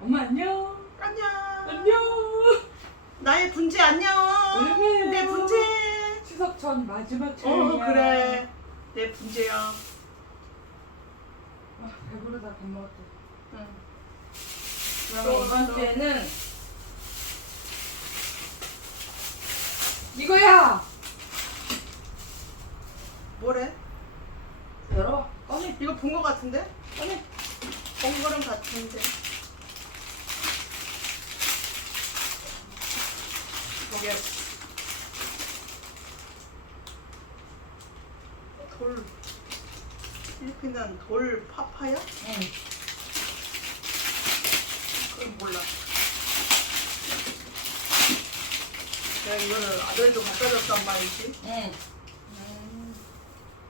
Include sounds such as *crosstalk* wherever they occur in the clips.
엄마 안녕. 안녕. 안녕. 나의 분재 안녕. 오랜만이에요. 내 분재. 추석 전 마지막 어 촬영이야. 그래. 내 분재야. 아, 배부르다 밥 때. 응. 그럼 이번 주에는 이거야. 뭐래? 열어. 꺼내. 이거 본 거 같은데? 꺼내. 본 거랑 같은데. 저게 돌 필리핀은 돌 파파야? 응. 그건 몰라. 내가 이거를 아들도 갖다 줬단 말이지. 응.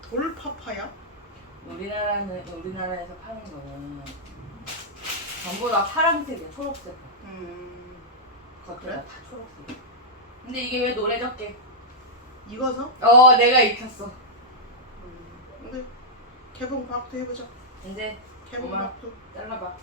돌 파파야? 우리나라는 우리나라에서 파는 거는 전부 다 파란색이야, 초록색. 음, 겉에가 그래? 다 초록색. 근데 이게 왜 노래 적게? 익어서? 어, 내가 익혔어. 음, 근데 개봉 밥도 해보자. 이제 개봉 엄마. 밥도. 잘라봐.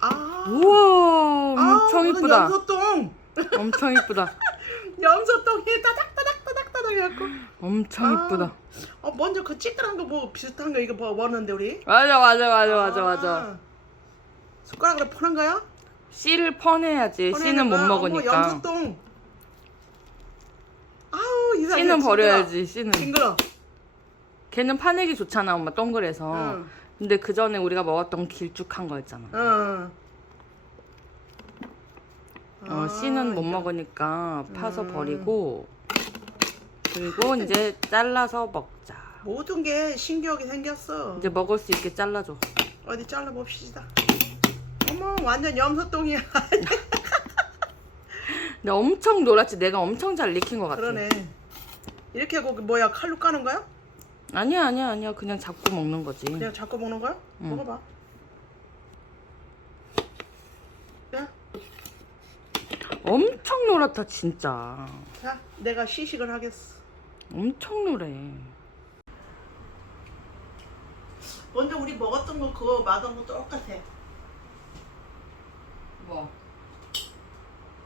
아, 우와 엄청 아, 이쁘다 염소똥. 엄청 이쁘다 *laughs* 염소똥이 따닥따닥 따닥따닥 해갖고. 엄청 아. 이쁘다 어, 먼저 그 찌끄란 거 뭐 비슷한 거 이거 뭐 먹었는데 우리? 맞아 맞아 맞아 맞아 아, 맞아 숟가락으로 퍼는 거야? 씨를 퍼내야지 씨는 못 퍼내는 거야? 먹으니까 염소똥. 아우 이상해. 씨는. 버려야지 씨는 징그러. 걔는 파내기 좋잖아 엄마 동그래서 응. 근데 그 전에 우리가 먹었던 길쭉한 거였잖아 응. 어, 아, 씨는 못 이거. 먹으니까 파서 음. 버리고 그리고 이제 잘라서 먹자 모든 게 신기하게 생겼어. 이제 먹을 수 있게 잘라줘 어디 잘라 봅시다. 어머 완전 염소똥이야. 근데 엄청 노랗지 내가 엄청 잘 익힌 것 같아 그러네. 이렇게 하고 그 뭐야 칼로 까는 거야? 아니야 아니야 아니야 그냥 잡고 먹는 거지 그냥 잡고 먹는 거야? 응. 먹어봐. 자, 엄청 노랗다 진짜 자, 내가 시식을 하겠어. 엄청 노래 먼저 우리 먹었던 거 그거 맛은 거 똑같아. 뭐?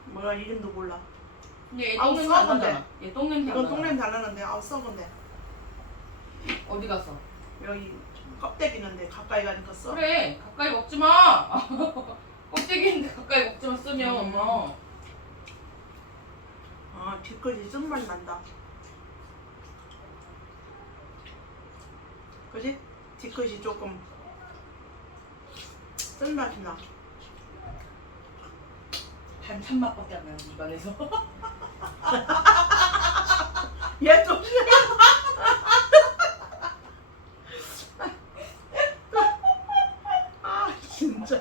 뭐야 이름도 몰라. 근데 얘 아우, 똥냄새 안 썩은데. 나잖아. 얘 똥냄새 안 이건 나잖아. 똥냄새 안 나는데 아우 썩은데. 어디 갔어? 여기 껍데기 있는데 가까이 가니까 써. 그래 가까이 먹지 마. *laughs* 껍데기인데 가까이 먹지 마 쓰면 음. 엄마. 아 뒤끝이 쓴맛 난다. 그지? 뒤끝이 조금 쓴맛이 나. 반찬 맛밖에 안 나는 입안에서. *laughs* 얘 좀. *laughs* 아 진짜.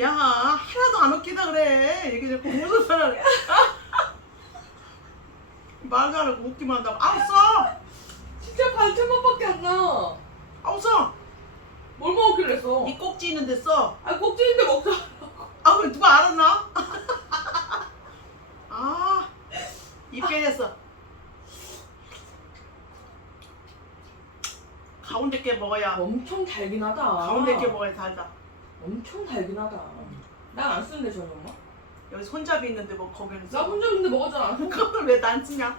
야 하나도 안 웃기다 그래. 이게 자꾸 무슨 안 하고 웃기만 한다고. 아우 써. 진짜 반찬 맛밖에 안 나. 했어? 이 꼭지 있는 데 써. 아 꼭지인데 먹자. *laughs* 아 그럼 누가 알았나? *laughs* 아 입게 됐어. 가운데 게 먹어야 엄청 달긴 하다. 가운데 게 먹어야 달다. 엄청 달긴 하다. 난 안 쓰는데 전혀 엄마. 여기 손잡이 있는데 뭐 거기는 나 써. 혼자 있는데 먹었잖아. 그걸 왜 난 쓰냐?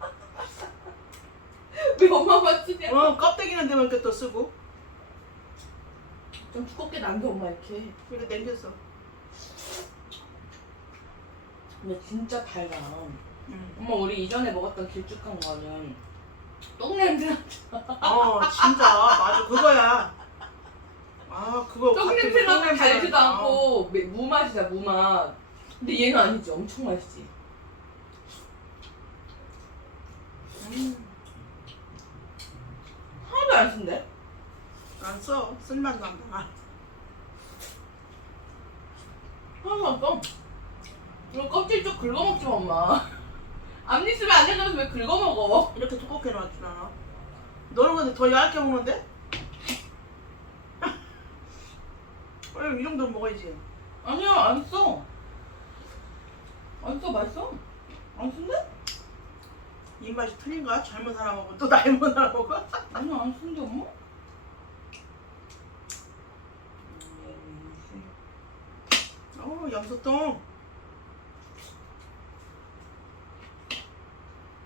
*laughs* 왜 엄마만 쓰냐? 어 껍데기는 데만 이렇게 또 쓰고 좀 두껍게 남겨 엄마 이렇게. 이렇게 남겼어. 근데 진짜 달다. 응. 엄마 우리 이전에 먹었던 길쭉한 거는 똥 냄새. 어 진짜 맞아 그거야. 아 그거 똥 갑자기 냄새 나고 똥 냄새 달지도 나니까. 않고 매- 무맛이다 무맛. 근데 얘는 아니지 엄청 맛있지. 음, 하나도 안 쓴데? 안 써. 쓸맛 난다. 안 써. 이거 껍질 좀 긁어먹지 마 엄마. *laughs* 앞니 쓰면 안 된다면서 왜 긁어먹어? 이렇게 두껍게 놔주잖아 너는 근데 더 얇게 먹는데? *laughs* 왜이 정도 먹어야지. 아니야 안 써. 안 써 맛있어. 안 쓴데? 입맛이 틀린가? 젊은 사람하고 또 *laughs* 나이 먹은 사람하고 아니 안 쓴데 어 염소똥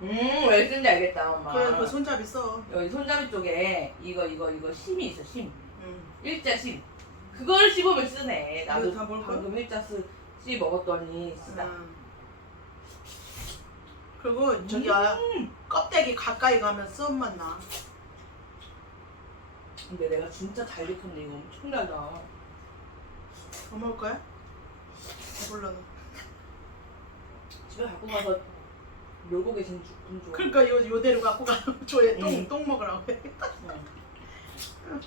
음왜 쓴지 알겠다 엄마 그래 그 손잡이 써 여기 손잡이 쪽에 이거 이거 이거 심이 있어 심 응. 일자 심 그걸 씹으면 쓰네 나도 이거 다뭘 거야? 방금 일자 쓰, 씨 먹었더니 쓰다 응. 그리고 저기 아, 음. 껍데기 가까이 가면 썸만 나 근데 내가 진짜 잘 익혔네 이거 엄청 달다 더 먹을 거야? 배불러는 집에 갖고 가서 놀고 계신 분 줘. 그러니까 요, 요대로 갖고 가면 줘야 *laughs* 똥, 응. 똥 먹으라고 해. 응.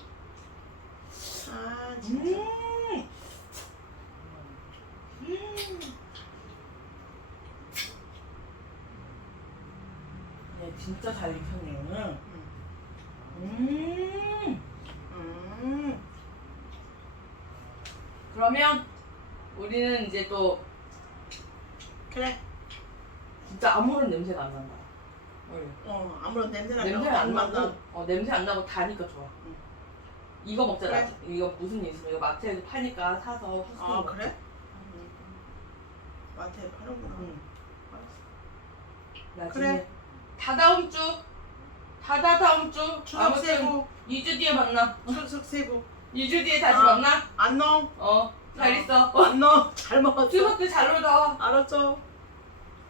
아 진짜 음. 음. 네, 진짜 잘 익혔네 오늘. 음. 음. 그러면 우리는 이제 또 그래 진짜 아무런 냄새가 안 난다. 응. 어 아무런 냄새나 냄새 안 나고, 난다 어 냄새 안 나고 다니까 좋아. 응. 이거 먹자. 그래. 나 이거 무슨 일 있으면 이거 마트에서 파니까 사서 후스킨 아 먹자. 그래? 마트에 파는구나 응. 알았어. 나중에 그래. 다 다음 주. 다다 다음 주. 추석 아무튼 세고 2주 뒤에 만나. 추석 세고 2주 *laughs* 뒤에 다시 어. 만나. 안녕 어. 잘 어. 있어. 안녕 잘 먹었어 때잘 놀다 와. 알았죠